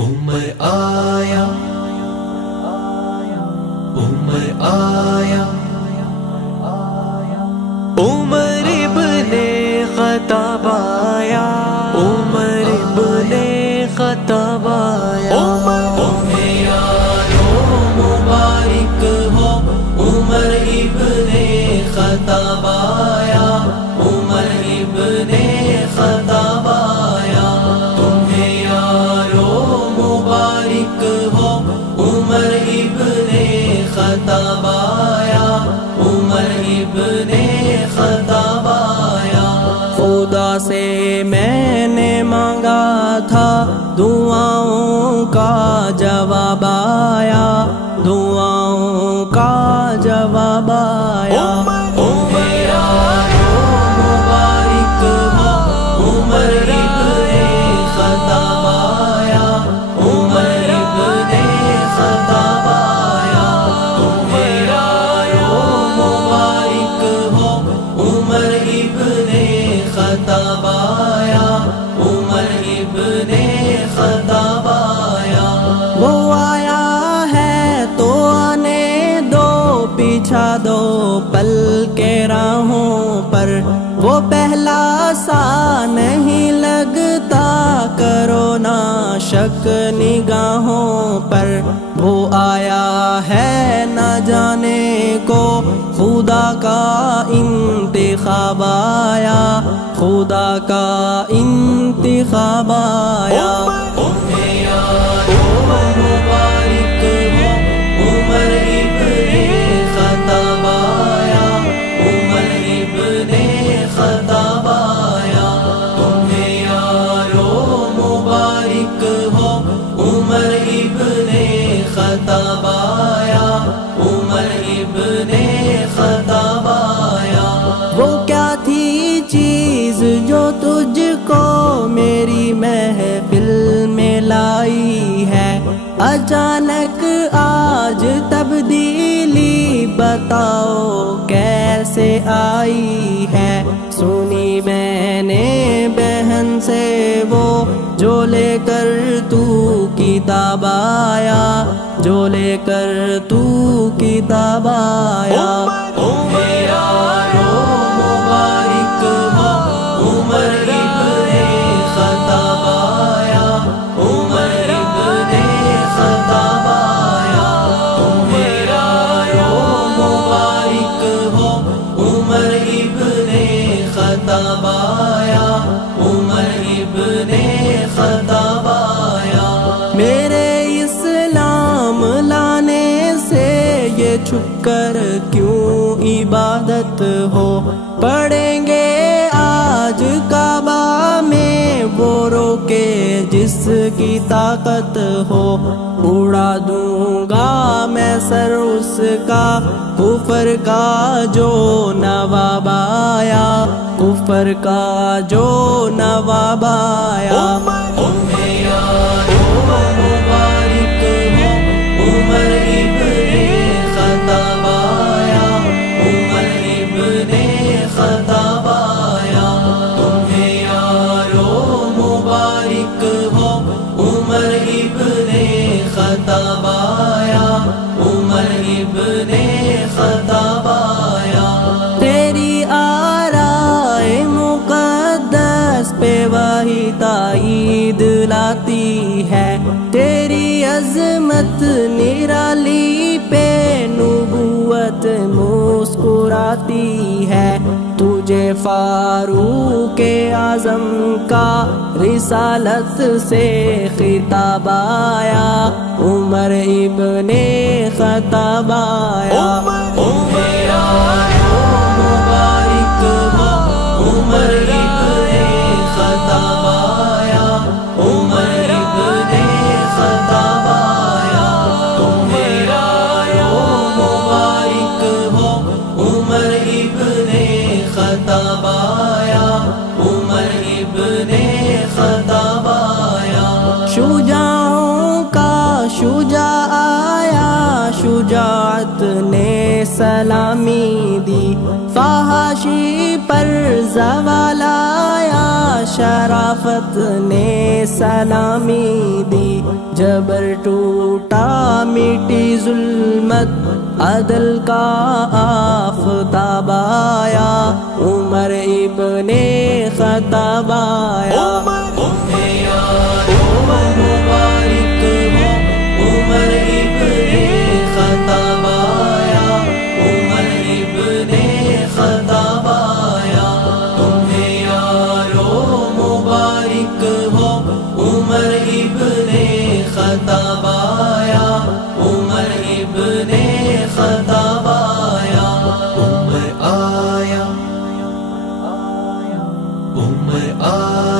عمر آیا، عمر آیا، عمر ابن خطاب آیا، عمر ابن خطاب آیا، تمہیں یارو مبارک ہو، عمر ابن خطاب آیا، عمر ابن خطاب آیا، تمہیں یارو مبارک ہو، عمر ابن خطاب آیا، عمر ابن خطاب آیا۔ خدا سے میں نے مانگا تھا، دعاؤں کا جواب آیا، دعاؤں کا جواب آیا۔ تمہیں یارو مبارک ہو، عمر ابن خطاب آیا، عمر ابن خطاب آیا، تمہیں یارو مبارک ہو، عمر ابن خطاب آیا، عمر ابن خطاب آیا۔ وہ آیا ہے تو آنے دو، پیچھا دو پل کے راہوں پر، وہ پہلا سا نہیں لگتا، کرو نا شک نگاہوں پر۔ وہ آیا ہے نہ جانے کو، خدا کا انتخاب آیا، خدا کا انتخاب آیا۔ تمہیں یارو مبارک ہو، عمر ابن خطاب آیا، عمر ابن خطاب آیا، تمہیں یارو مبارک ہو، عمر ابن خطاب آیا، عمر ابن خطاب آیا۔ وہ کیا تھی چیز جو تجھ کو میری محفل میں لائی ہے، اچانک آج تبدیلی بتاؤ کیسے آئی ہے۔ سنی میں نے بہن سے وہ جو لے کر تو کتاب آیا، جو لے کر تو کتاب آیا۔ تمہیں یارو مبارک ہو، عمر ابن خطاب آیا، عمر ابن خطاب آیا، تمہیں یارو مبارک ہو، عمر ابن خطاب آیا، عمر ابن خطاب آیا۔ میرے اسلام لانے سے یہ چھپ کر کیوں عبادت ہو، پڑھیں گے آج کعبہ میں وہ روکے جس کی طاقت ہو، اڑا دوں گا میں سر اس کا، کفر کا جو نواب آیا، کفر کا جو نواب آیا۔ تمہیں یارو مبارک ہو، عمر ابن خطاب آیا، عمر ابن خطاب آیا، تمہیں یارو مبارک ہو، عمر ابن خطاب آیا، عمر ابن خطاب آیا۔ تیری آرائے مقدس پہ وہی تائید لاتی ہے، تیری عظمت نرالی پہ نبوت مسکراتی ہے، تجھے فاروق اعظم کا رسالت سے خطاب آیا، عمر ابن خطاب آیا۔ تمہیں یارو مبارک ہو، عمر ابن خطاب آیا، عمر ابن خطاب آیا، تمہیں یارو مبارک ہو، عمر ابن خطاب آیا، عمر ابن خطاب آیا۔ شجاعوں کا شجاع آیا، شجاعت نے سلامی دی، فحاشی پر زوال آیا، شرافت نے سلامی دی، جبر ٹوٹا مٹی ظلمت عدل کا آفتاب آیا، عمر ابن خطاب آیا۔ مبارک ہو عمر ابن خطاب آیا، عمر ابن خطاب آیا، تمہیں یارو مبارک ہو عمر ابن خطاب آیا، عمر ابن خطاب آیا۔ عمر آیا، عمر آیا۔